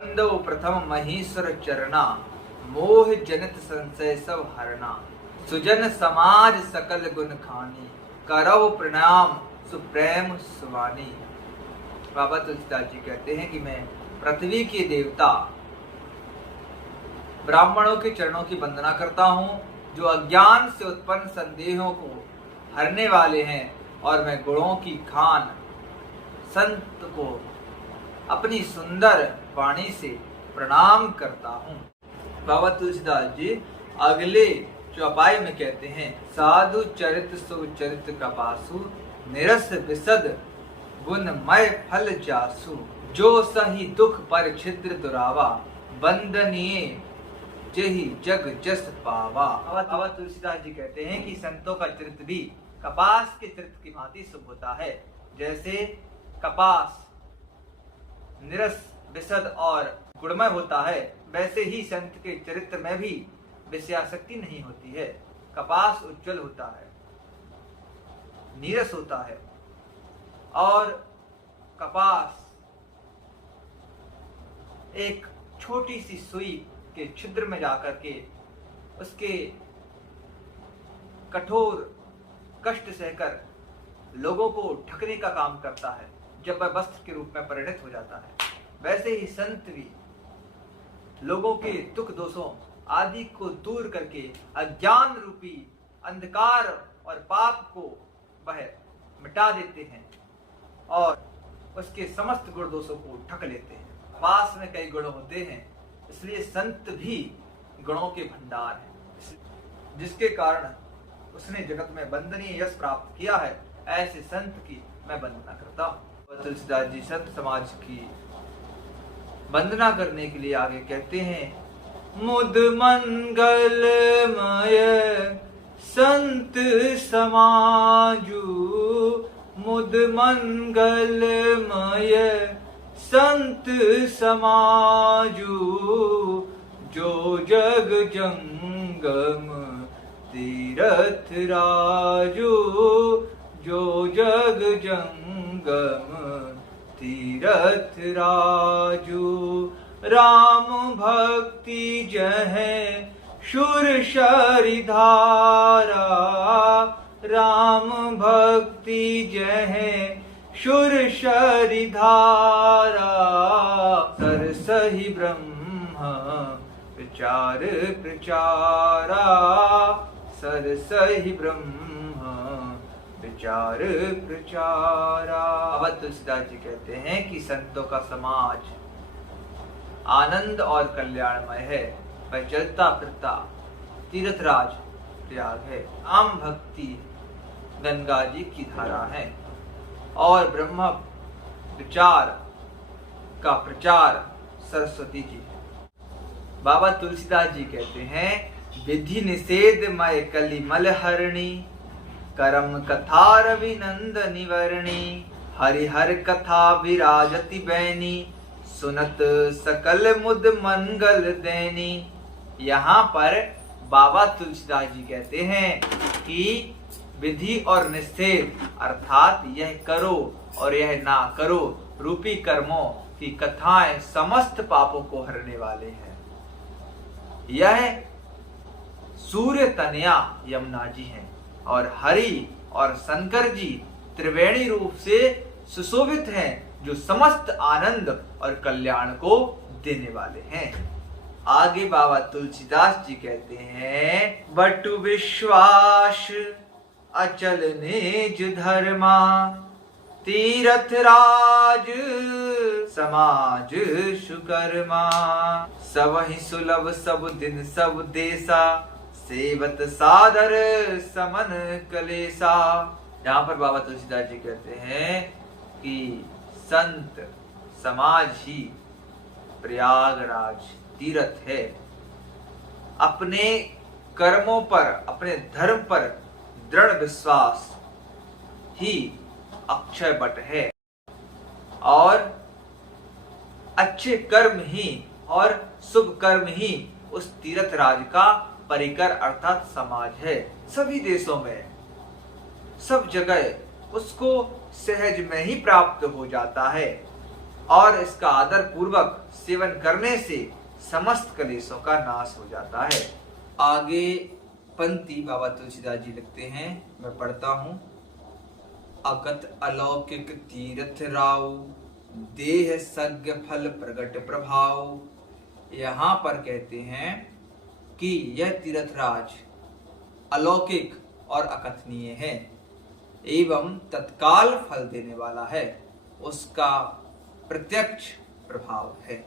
बंदो प्रथम महीश्वर चरना, मोह जनित संशय सब हरना। सुजन समाज सकल गुण खानी, करव प्रणाम सुप्रेम सुवानी। बाबा तुलसीदास जी कहते हैं कि मैं पृथ्वी के देवता ब्राह्मणों के चरणों की वंदना करता हूँ, जो अज्ञान से उत्पन्न संदेहों को हरने वाले हैं, और मैं गुणों की खान संत को अपनी सुंदर वाणी से प्रणाम करता हूँ। बाबा तुलसीदास जी अगले चौपाई में कहते हैं, साधु चरित सुचरित कपासु, निरस विशद गुणमय फल जासु। जो सही दुख पर छिद्र दुरावा, वंदनीय जेहि जग जस पावा। बाबा तुलसीदास जी कहते हैं कि संतों का चरित्र भी कपास के चरित्र की भांति शुभ होता है। जैसे कपास निरस विशद और गुणमय होता है, वैसे ही संत के चरित्र में भी विषयासक्ति नहीं होती है। कपास उज्जवल होता है, नीरस होता है, और कपास एक छोटी सी सुई के छिद्र में जाकर के उसके कठोर कष्ट सहकर लोगों को ढकने का काम करता है, जब वह वस्त्र के रूप में परिणत हो जाता है। वैसे ही संत भी लोगों के दुख दोषों आदि को दूर करके अज्ञान रूपी अंधकार और पाप को वह मिटा देते हैं और उसके समस्त गुण दोषों को ढक लेते हैं। पास में कई गुण होते हैं, इसलिए संत भी गुणों के भंडार है, जिसके कारण उसने जगत में वंदनीय यश प्राप्त किया है। ऐसे संत की मैं वंदना करता हूँ। तुलसीदास जी संत समाज की वंदना करने के लिए आगे कहते हैं, मुद मंगलमय संत समाजू, मुद मंगलमय संत समाजू। जो जग जंगम तीरथ राजू, जो जग जंगम तीरथ राजू। राम भक्ति जहे शुर शरिधारा, राम भक्ति जहे शुर शरिधारा। सरसहि ब्रह्म विचार प्रचारा, सरसहि ब्रह्म विचार प्रचारा। बाबा तुलसीदास जी कहते हैं कि संतों का समाज आनंद और कल्याणमय है। वह चलता फिरता तीर्थराज प्रयाग है। आम भक्ति गंगा जी की धारा है, और ब्रह्म विचार का प्रचार सरस्वती जी है। बाबा तुलसीदास जी कहते हैं, विधि निषेधमय कलिमल हरणी, करम कथा रविनंदनी वर्णी। हरिहर कथा विराजति बैनी, सुनत सकल मुद मंगल देनी। यहाँ पर बाबा तुलसीदास जी कहते हैं कि विधि और निषेध अर्थात यह करो और यह ना करो रूपी कर्मों की कथाएं समस्त पापों को हरने वाले हैं। यह सूर्य तनया यमुना जी हैं, और हरि और शंकर जी त्रिवेणी रूप से सुशोभित हैं, जो समस्त आनंद और कल्याण को देने वाले हैं। आगे बाबा तुलसीदास जी कहते हैं, बटु विश्वास अचल निज धर्मा, तीरथ राज समाज सुकर्मा। सबहि सुलभ सब दिन सब देसा, सेवत सादर समन कलेसा। यहाँ पर बाबा तुलसीदास जी कहते हैं कि संत समाज ही प्रयागराज तीर्थ है। अपने कर्मों पर, अपने धर्म पर दृढ़ विश्वास ही अक्षय बट है, और अच्छे कर्म ही और शुभ कर्म ही उस तीर्थ राज का परिकर अर्थात समाज है। सभी देशों में सब जगह उसको सहज में ही प्राप्त हो जाता है, और इसका आदर पूर्वक सेवन करने से समस्त कलेशों का नाश हो जाता है। आगे पंक्ति बाबा तुलसीदास जी लिखते हैं, मैं पढ़ता हूं। अकथ अलौकिक तीर्थ राव, देह सज्ञ फल प्रगट प्रभाव। यहाँ पर कहते हैं कि यह तीर्थराज अलौकिक और अकथनीय है एवं तत्काल फल देने वाला है, उसका प्रत्यक्ष प्रभाव है।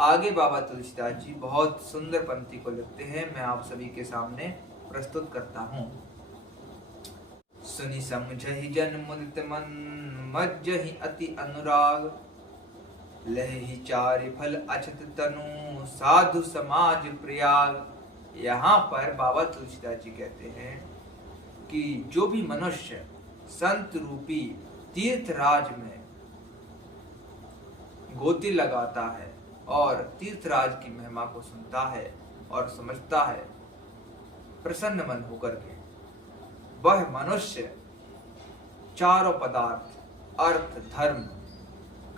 आगे बाबा तुलसीदास जी बहुत सुंदर पंक्ति को लिखते हैं, मैं आप सभी के सामने प्रस्तुत करता हूं। सुनि समझहि जन मुदित मन, मज्जहि अति अनुराग। लहि चारि फल अछत तनु, साधु समाज प्रयाग। यहाँ पर बाबा तुलसीदास जी कहते हैं कि जो भी मनुष्य संत रूपी तीर्थराज में गोती लगाता है और तीर्थराज की महिमा को सुनता है और समझता है प्रसन्न मन होकर के, वह मनुष्य चारों पदार्थ अर्थ, धर्म,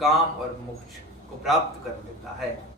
काम और मोक्ष को प्राप्त कर लेता है।